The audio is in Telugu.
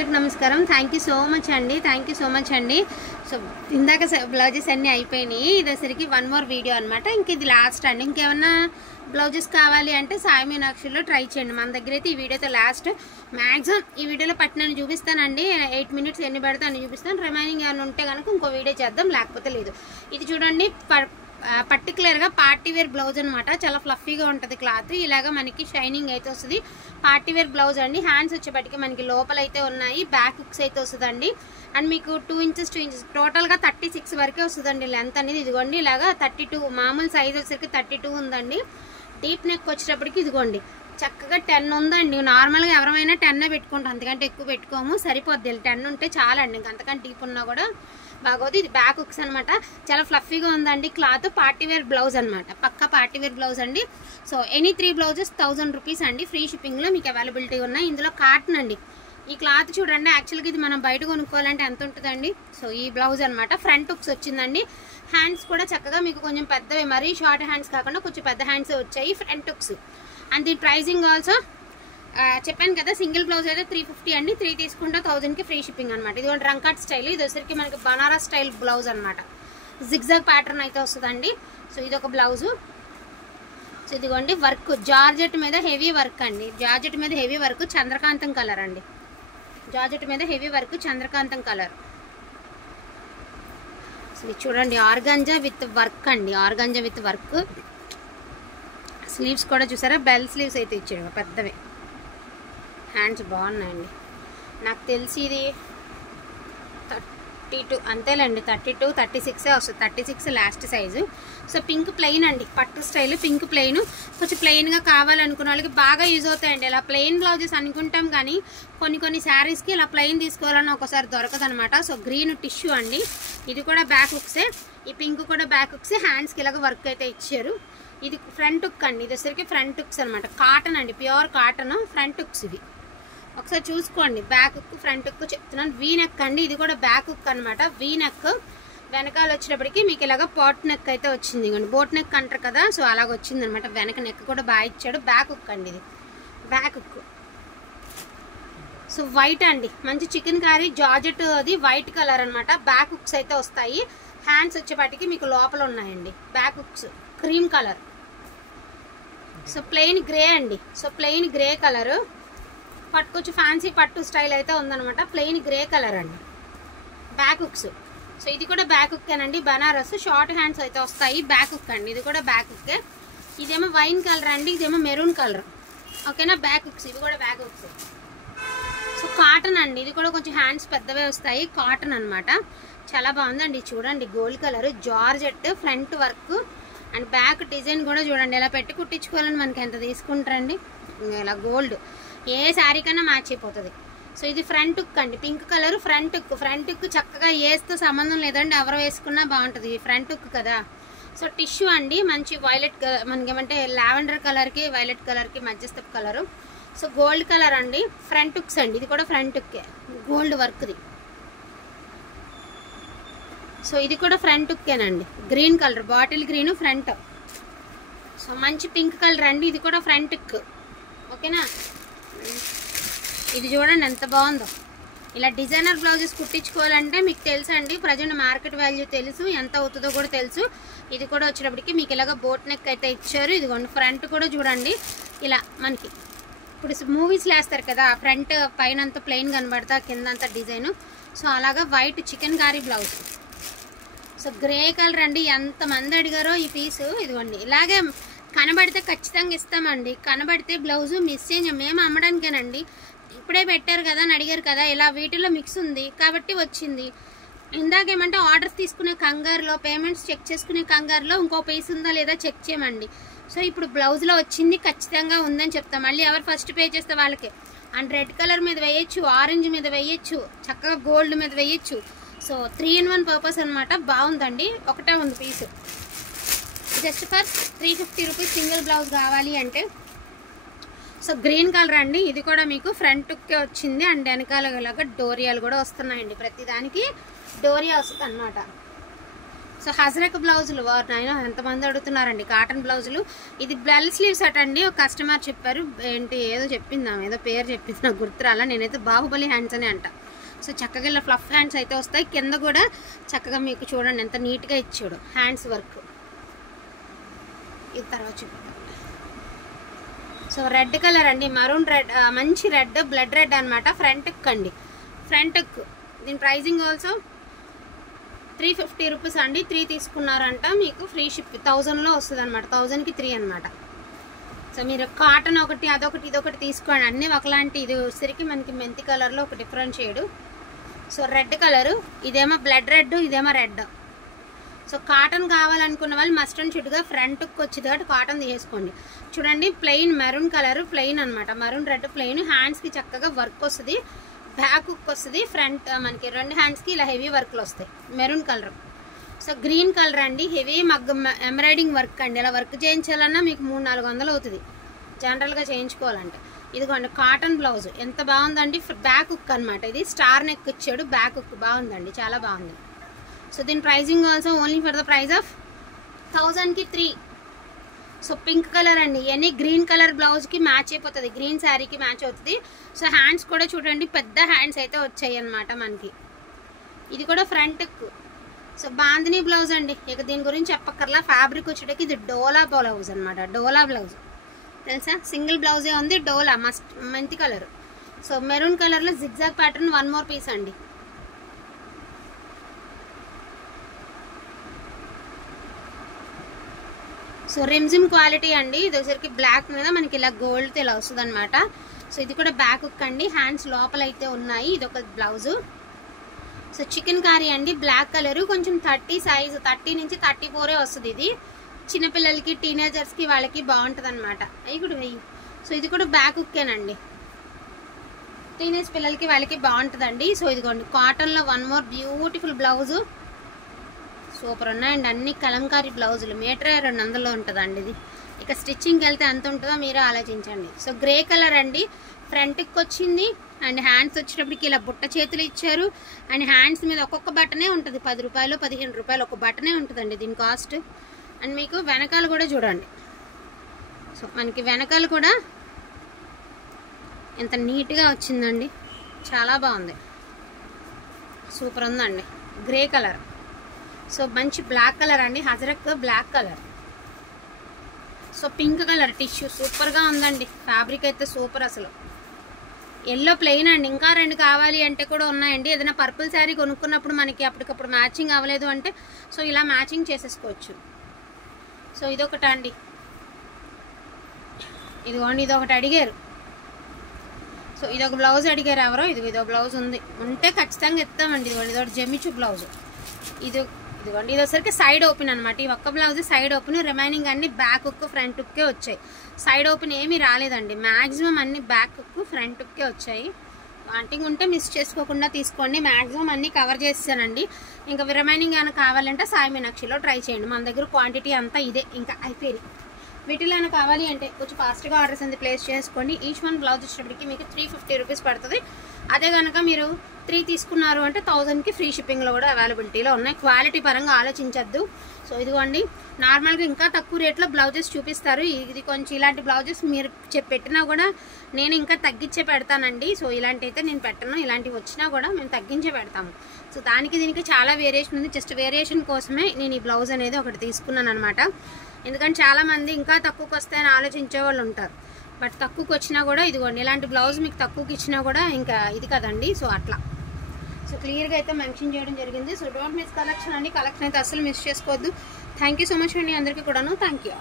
అందరికి నమస్కారం. థ్యాంక్ యూ సో మచ్ అండి. సో ఇందాక బ్లౌజెస్ అన్నీ అయిపోయినాయి. ఇదేసరికి వన్ మోర్ వీడియో అనమాట. ఇంక ఇది లాస్ట్ అండి. ఇంకేమన్నా బ్లౌజెస్ కావాలి అంటే సాయి మీనాక్షిలో ట్రై చేయండి. మన దగ్గర అయితే ఈ వీడియోతో లాస్ట్. మ్యాక్సిమం ఈ వీడియోలో పట్టినని చూపిస్తానండి. 8 minutes ఎన్ని పడితే అన్ని చూపిస్తాను. రిమైనింగ్ ఏమైనా ఉంటే కనుక ఇంకో వీడియో చేద్దాం, లేకపోతే లేదు. ఇది చూడండి, పర్టికులర్గా పార్టీ వేర్ బ్లౌజ్ అనమాట. చాలా ఫ్లఫీగా ఉంటుంది క్లాత్. ఇలాగా మనకి షైనింగ్ అయితే వస్తుంది. పార్టీ వేర్ బ్లౌజ్ అండి. హ్యాండ్స్ వచ్చేపటికి మనకి లోపల అయితే ఉన్నాయి. బ్యాక్ హుక్స్ అయితే వస్తుందండి. అండ్ మీకు 2 inches టోటల్గా 36 వరకే వస్తుందండి లెంత్ అనేది. ఇదిగోండి ఇలాగా 32 మామూలు సైజ్ వచ్చేసరికి 32 ఉందండి. డీప్ నెక్ వచ్చేటప్పటికి ఇదిగోండి చక్కగా 10 ఉందండి. నార్మల్గా ఎవరైనా 10 పెట్టుకుంటాం, అంతకంటే ఎక్కువ పెట్టుకోము, సరిపోద్ది. 10 ఉంటే చాలండి, ఇంకంతకంటే డీప్ ఉన్నా కూడా బాగోదు. ఇది బ్యాక్ హుక్స్ అనమాట. చాలా ఫ్లఫీగా ఉందండి క్లాత్. పార్టీవేర్ బ్లౌజ్ అనమాట, పక్కా పార్టీవేర్ బ్లౌజ్ అండి. సో ఎనీ 3 బ్లౌజెస్ 1000 రూపీస్ అండి. ఫ్రీ షిప్పింగ్లో మీకు అవైలబిలిటీ ఉన్నాయి. ఇందులో కాటన్ అండి. ఈ క్లాత్ చూడండి, యాక్చువల్గా ఇది మనం బయట కొనుక్కోవాలంటే ఎంత ఉంటుందండి. సో ఈ బ్లౌజ్ అనమాట. ఫ్రంట్ హుక్స్ వచ్చిందండి. హ్యాండ్స్ కూడా చక్కగా మీకు కొంచెం పెద్దవి, మరీ షార్ట్ హ్యాండ్స్ కాకుండా కొంచెం పెద్ద హ్యాండ్స్ వచ్చాయి ఫ్రంట్ హుక్స్. అండ్ దీని ప్రైజింగ్ ఆల్సో చెప్పాను కదా, సింగిల్ బ్లౌజ్ అయితే 350 అండి. 3 తీసుకుంటే 1000కి ఫ్రీ షిప్పింగ్ అనమాట. ఇది కూడా రంకట్ స్టైల్. ఇది వచ్చరికి మనకి బనారస్ స్టైల్ బ్లౌజ్ అనమాట. జిగ్జాగ్ ప్యాటర్న్ అయితే వస్తుందండి. సో ఇది ఒక బ్లౌజు. సో ఇదిగోండి వర్క్, జార్జెట్ మీద హెవీ వర్క్ అండి. జార్జెట్ మీద హెవీ వర్క్, చంద్రకాంతం కలర్ అండి. జార్జెట్ మీద హెవీ వర్క్, చంద్రకాంతం కలర్. సో ఇది చూడండి, ఆర్గాంజా విత్ వర్క్ అండి. Organza with work. స్లీవ్స్ కూడా చూసారా, బెల్ స్లీవ్స్ అయితే ఇచ్చాడు పెద్దవి. హ్యాండ్స్ బాగున్నాయండి. నాకు తెలిసి ఇది 32 అంతేలేండి. 32, 36 వస్తుంది. 36 last size. So pink plain అండి, పట్టు స్టైల్ పింక్ ప్లెయిన్. కొంచెం ప్లెయిన్గా కావాలనుకున్న వాళ్ళకి బాగా యూజ్ అవుతాయండి. ఇలా ప్లెయిన్ బ్లౌజెస్ అనుకుంటాం కానీ కొన్ని శారీస్కి ఇలా ప్లెయిన్ తీసుకోవాలని ఒకసారి దొరకదు అనమాట. సో గ్రీన్ టిష్యూ అండి. ఇది కూడా బ్యాక్ హుక్సే. ఈ పింక్ కూడా బ్యాక్ హుక్సే. హ్యాండ్స్కి ఇలాగ వర్క్ అయితే ఇచ్చారు. ఇది ఫ్రంట్ హుక్ అండి. ఇది వచ్చరికి ఫ్రంట్ హుక్స్ అనమాట. కాటన్ అండి, ప్యూర్ కాటన్ ఫ్రంట్ హుక్స్. ఇవి ఒకసారి చూసుకోండి. బ్యాక్ హుక్, ఫ్రంట్ హుక్ చెప్తున్నాను. వీ నెక్ అండి. ఇది కూడా బ్యాక్ హుక్ అనమాట. V neck. వెనకాల వచ్చేటప్పటికి మీకు ఇలాగ పాట్ నెక్ అయితే వచ్చింది. ఇవ్వండి, బోట్ నెక్ అంటారు కదా, సో అలాగ వచ్చింది అనమాట. వెనక నెక్ కూడా బాగా ఇచ్చాడు. బ్యాక్ హుక్ అండి. ఇది బ్యాక్ హుక్. సో వైట్ అండి, మంచి చికెన్ కర్రీ జార్జెట్, అది వైట్ కలర్ అనమాట. బ్యాక్ హుక్స్ అయితే వస్తాయి. హ్యాండ్స్ వచ్చేపాటికి మీకు లోపల ఉన్నాయండి. Back hooks cream colour. So plain grey అండి. So plain grey colour. పట్టుకొచ్చి ఫ్యాన్సీ పట్టు స్టైల్ అయితే ఉందనమాట. ప్లెయిన్ గ్రే కలర్ అండి. Back hooks. సో ఇది కూడా బ్యాక్ హుక్కేనండి. బనారస్ షార్ట్ హ్యాండ్స్ అయితే వస్తాయి. బ్యాక్ హుక్ అండి. ఇది కూడా బ్యాక్ హుక్కే. ఇదేమో వైన్ కలర్ అండి, ఇదేమో మెరూన్ కలర్. ఓకేనా, బ్యాక్ హుక్స్. ఇవి కూడా బ్యాక్ హుక్స్. సో కాటన్ అండి. ఇది కూడా కొంచెం హ్యాండ్స్ పెద్దవే వస్తాయి. కాటన్ అనమాట. చాలా బాగుందండి. చూడండి, gold colour, georgette, front work and back design కూడా చూడండి. ఇలా పెట్టి కుట్టించుకోవాలని మనకి ఎంత తీసుకుంటారండి. ఇలా గోల్డ్ ఏ శారీ కన్నా మ్యాచ్ అయిపోతుంది. సో ఇది ఫ్రంట్ హుక్ అండి. Pink colour front hook. Front hook చక్కగా ఏస్తో సంబంధం లేదండి, ఎవరు వేసుకున్నా బాగుంటుంది. ఫ్రంట్ హుక్ కదా. సో టిష్యూ అండి, మంచి వైలెట్, మనకి ఏమంటే లావెండర్ కలర్కి వైలెట్ కలర్కి మధ్యస్థపు కలరు. సో గోల్డ్ కలర్ అండి. ఫ్రంట్ హుక్స్ అండి. ఇది కూడా ఫ్రంట్ హుక్కే, గోల్డ్ వర్క్ది. సో ఇది కూడా ఫ్రంట్ హుక్కేనండి. Green colour, bottle green front. So మంచి పింక్ కలర్ అండి. ఇది కూడా ఫ్రంట్ హుక్. ఓకేనా. ఇది చూడండి ఎంత బాగుందో. ఇలా డిజైనర్ బ్లౌజెస్ కుట్టించుకోవాలంటే మీకు తెలుసు అండి, ప్రజెంట్ మార్కెట్ వాల్యూ తెలుసు, ఎంత అవుతుందో కూడా తెలుసు. ఇది కూడా వచ్చేటప్పటికి మీకు ఇలాగ బోట్ నెక్ అయితే ఇచ్చారు. ఇదిగోండి ఫ్రంట్ కూడా చూడండి. ఇలా మనకి ఇప్పుడు మూవీస్లో వేస్తారు కదా, ఫ్రంట్ పైన అంతా ప్లెయిన్ కనబడతా, కింద అంతా డిజైన్. సో అలాగా white chikankari blouse. So grey colour అండి. ఎంతమంది అడిగారో ఈ పీసు. ఇదిగోండి ఇలాగే కనబడితే ఖచ్చితంగా ఇస్తామండి. కనబడితే బ్లౌజు మిస్ చేయం. మేము అమ్మడానికేనండి. ఇప్పుడే పెట్టారు కదా అని అడిగారు కదా, ఇలా వీటిలో మిక్స్ ఉంది కాబట్టి వచ్చింది. ఇందాకేమంటే ఆర్డర్స్ తీసుకునే కంగారులో, పేమెంట్స్ చెక్ చేసుకునే కంగారులో ఇంకో పీస్ ఉందా లేదా చెక్ చేయమండి. సో ఇప్పుడు బ్లౌజ్లో వచ్చింది, ఖచ్చితంగా ఉందని చెప్తాం. మళ్ళీ ఎవరు ఫస్ట్ పే చేస్తే వాళ్ళకే. అండ్ రెడ్ కలర్ మీద వేయచ్చు, ఆరెంజ్ మీద వేయచ్చు, చక్కగా గోల్డ్ మీద వేయచ్చు. సో 3 in 1 పర్పస్ అనమాట. బాగుందండి. ఒకటే ఉంది piece. Just for 350 rupees single blouse కావాలి అంటే. సో గ్రీన్ కలర్ అండి. ఇది కూడా మీకు ఫ్రంట్ హుక్కే వచ్చింది. అండ్ వెనకాల డోరియాలు కూడా వస్తున్నాయండి. ప్రతిదానికి డోరియా వస్తుంది అనమాట. సో హజరక్ బ్లౌజులు నాయన ఎంతమంది అడుగుతున్నారండి కాటన్ బ్లౌజులు. ఇది బెల్ స్లీవ్స్ అట అండి. ఒక కస్టమర్ చెప్పారు, ఏంటి ఏదో చెప్పిందాం, ఏదో పేరు చెప్పింది నాకు గుర్తురాలా. నేనైతే బాహుబలి హ్యాండ్స్ అని అంట. సో చక్కగా ఇలా ఫ్లఫ్ హ్యాండ్స్ అయితే వస్తాయి. కింద కూడా చక్కగా మీకు చూడండి ఎంత నీట్గా ఇచ్చాడు హ్యాండ్స్ వర్క్. ఇది తర్వాత చూపిద్దాం. సో రెడ్ కలర్ అండి, మరూన్ రెడ్, మంచి రెడ్, బ్లడ్ రెడ్ అనమాట. ఫ్రంట్ అండి, ఫ్రంట్. దీని ప్రైజింగ్ ఆల్సో 350 రూపీస్ అండి. 3 తీసుకున్నారంట మీకు ఫ్రీ షిప్ 1000లో వస్తుంది అనమాట. 1000కి 3 అనమాట. సో మీరు కాటన్ ఒకటి, అదొకటి, ఇదొకటి తీసుకోండి. అన్నీ ఒకలాంటి. ఇది వచ్చేసరికి మనకి మెంతి కలర్లో ఒక different shade. So red colour, ఇదేమో బ్లడ్ రెడ్, ఇదేమో రెడ్. సో కాటన్ కావాలనుకున్న వాళ్ళు మస్ట్ అండ్ షుడ్గా ఫ్రంట్కి వచ్చేది కాబట్టి కాటన్ తీసేసుకోండి. చూడండి ప్లెయిన్ మెరూన్ కలర్, ప్లెయిన్ అనమాట. Maroon red plain. హ్యాండ్స్కి చక్కగా వర్క్ వస్తుంది, బ్యాక్ హుక్ వస్తుంది. ఫ్రంట్ మనకి 2 హ్యాండ్స్కి ఇలా హెవీ వర్క్లు వస్తాయి. Maroon colour. So green colour అండి, హెవీ మగ్గం ఎంబ్రాయిడింగ్ వర్క్ అండి. ఇలా వర్క్ చేయించాలన్నా మీకు 300-400 అవుతుంది జనరల్గా చేయించుకోవాలంటే. ఇదిగోండి కాటన్ బ్లౌజ్ ఎంత బాగుందండి. బ్యాక్ హుక్ అనమాట. ఇది స్టార్ నెక్ ఇచ్చాడు, బ్యాక్ హుక్ బాగుందండి, చాలా బాగుంది. సో దీని pricing also only for the price of 1000కి 3. సో పింక్ కలర్ అండి, ఇవన్నీ గ్రీన్ కలర్ బ్లౌజ్కి మ్యాచ్ అయిపోతుంది, గ్రీన్ శారీకి మ్యాచ్ అవుతుంది. సో హ్యాండ్స్ కూడా చూడండి పెద్ద హ్యాండ్స్ అయితే వచ్చాయి అనమాట మనకి. ఇది కూడా ఫ్రంట్కు. సో బాందినీ బ్లౌజ్ అండి, ఇక దీని గురించి చెప్పక్కర్లా. ఫ్యాబ్రిక్ వచ్చేటకి ఇది డోలా బ్లౌజ్ అనమాట. డోలా బ్లౌజ్ తెలుసా, సింగిల్ బ్లౌజే ఉంది. డోలా మెంతి కలర్. సో మెరూన్ కలర్లో జిగ్జాగ్ ప్యాటర్న్ 1 మోర్ పీస్ అండి. సో రిమ్జిమ్ క్వాలిటీ అండి. ఇది వచ్చరికి బ్లాక్ మీద మనకి ఇలా గోల్డ్తో ఇలా వస్తుంది అనమాట. సో ఇది కూడా బ్యాక్ హుక్ అండి. హ్యాండ్స్ లోపల అయితే ఉన్నాయి. ఇది ఒక బ్లౌజు. సో చికెన్ కర్రీ అండి, బ్లాక్ కలర్, కొంచెం 30 సైజు, 30 నుంచి 34 వస్తుంది. ఇది చిన్నపిల్లలకి, టీనేజర్స్కి వాళ్ళకి బాగుంటుంది అనమాట. అవి కూడా వెయ్యి. సో ఇది కూడా బ్యాక్ హుక్కేనండి, టీనేజ్ పిల్లలకి వాళ్ళకి బాగుంటుందండి. సో ఇదిగోండి కాటన్లో 1 మోర్ బ్యూటిఫుల్ బ్లౌజు. సూపర్ ఉన్నాయండి అన్ని కలంకారీ బ్లౌజులు. మీటర్ 200లో ఉంటుందండి ఇది. ఇక స్టిచ్చింగ్కి వెళ్తే ఎంత ఉంటుందో మీరు ఆలోచించండి. సో గ్రే కలర్ అండి, ఫ్రంట్కి వచ్చింది. అండ్ హ్యాండ్స్ వచ్చేటప్పటికి ఇలా బుట్ట చేతులు ఇచ్చారు. అండ్ హ్యాండ్స్ మీద ఒక్కొక్క బటనే ఉంటుంది. 10 రూపాయలు 15 రూపాయలు ఒక బటనే ఉంటుందండి దీని కాస్ట్. అండ్ మీకు వెనకాల కూడా చూడండి. సో మనకి వెనకాల కూడా ఎంత నీట్గా వచ్చిందండి, చాలా బాగుంది, సూపర్ ఉందండి. Grey colour. సో మంచి బ్లాక్ కలర్ అండి, హజరక్ black colour. So pink colour tissue సూపర్గా ఉందండి. ఫ్యాబ్రిక్ అయితే సూపర్ అసలు. ఎల్లో ప్లెయిన్ అండి. ఇంకా 2 కావాలి అంటే కూడా ఉన్నాయండి. ఏదైనా పర్పుల్ శారీ కొనుక్కున్నప్పుడు మనకి అప్పటికప్పుడు మ్యాచింగ్ అవ్వలేదు అంటే సో ఇలా మ్యాచింగ్ చేసేసుకోవచ్చు. సో ఇదొకటి అండి, ఇదిగోండి ఇదొకటి అడిగారు. సో ఇదొక బ్లౌజ్ అడిగారు ఎవరో. ఇదో బ్లౌజ్ ఉంది, ఉంటే ఖచ్చితంగా ఇస్తామండి. ఇదిగోండి ఇదొకటి జమిచు బ్లౌజ్. ఇదిగోండి ఇది వచ్చరికి సైడ్ ఓపెన్ అనమాట. ఈ ఒక్క బ్లౌజ్ సైడ్ ఓపెన్, రిమైనింగ్ అన్ని బ్యాక్ హుక్ ఫ్రంట్ హుక్కే వచ్చాయి. సైడ్ ఓపెన్ ఏమీ రాలేదండి. మ్యాక్సిమం అన్ని బ్యాక్ హుక్ ఫ్రంట్ హుక్కే వచ్చాయి. వాంటింగ్ ఉంటే మిస్ చేసుకోకుండా తీసుకోండి. మ్యాక్సిమం అన్నీ కవర్ చేసానండి. ఇంకా రిమైనింగ్ ఏమైనా కావాలంటే సాయి మీనాక్షిలో ట్రై చేయండి. మన దగ్గర క్వాంటిటీ అంతా ఇదే, ఇంకా అయిపోయింది. వీటిలో ఏమైనా కావాలి అంటే కొంచెం ఫాస్ట్గా ఆర్డర్స్ అనేది ప్లేస్ చేసుకోండి. ఈచ్ 1 బ్లౌజ్ వచ్చేటప్పటికి మీకు 350 రూపీస్ పడుతుంది. అదే కనుక మీరు 3 తీసుకున్నారు అంటే 1000కి ఫ్రీ షిప్పింగ్లో కూడా అవైలబిలిటీలో ఉన్నాయి. క్వాలిటీ పరంగా ఆలోచించద్దు. సో ఇదిగోండి నార్మల్గా ఇంకా తక్కువ రేట్లో బ్లౌజెస్ చూపిస్తారు. ఇది కొంచెం ఇలాంటి బ్లౌజెస్ మీరు పెట్టినా కూడా నేను ఇంకా తగ్గించే పెడతానండి. సో ఇలాంటి అయితే నేను పెట్టను, ఇలాంటివి వచ్చినా కూడా మేము తగ్గించే పెడతాము. సో దానికి దీనికి చాలా వేరియేషన్ ఉంది. జస్ట్ వేరియేషన్ కోసమే నేను ఈ బ్లౌజ్ అనేది ఒకటి తీసుకున్నాను అనమాట. ఎందుకంటే చాలామంది ఇంకా తక్కువకి వస్తాయని ఆలోచించే వాళ్ళు ఉంటారు. బట్ తక్కువకి వచ్చినా కూడా ఇదిగోండి ఇలాంటి బ్లౌజ్ మీకు తక్కువకి ఇచ్చినా కూడా ఇంకా ఇది కదండి. సో అట్లా సో క్లియర్గా అయితే మెన్షన్ చేయడం జరిగింది. సో డోంట్ మిస్ కలెక్షన్ అండి. కలెక్షన్ అయితే అస్సలు మిస్ చేసుకోవద్దు. థ్యాంక్ యూ సో మచ్ అండి అందరికీ కూడాను. Thank you.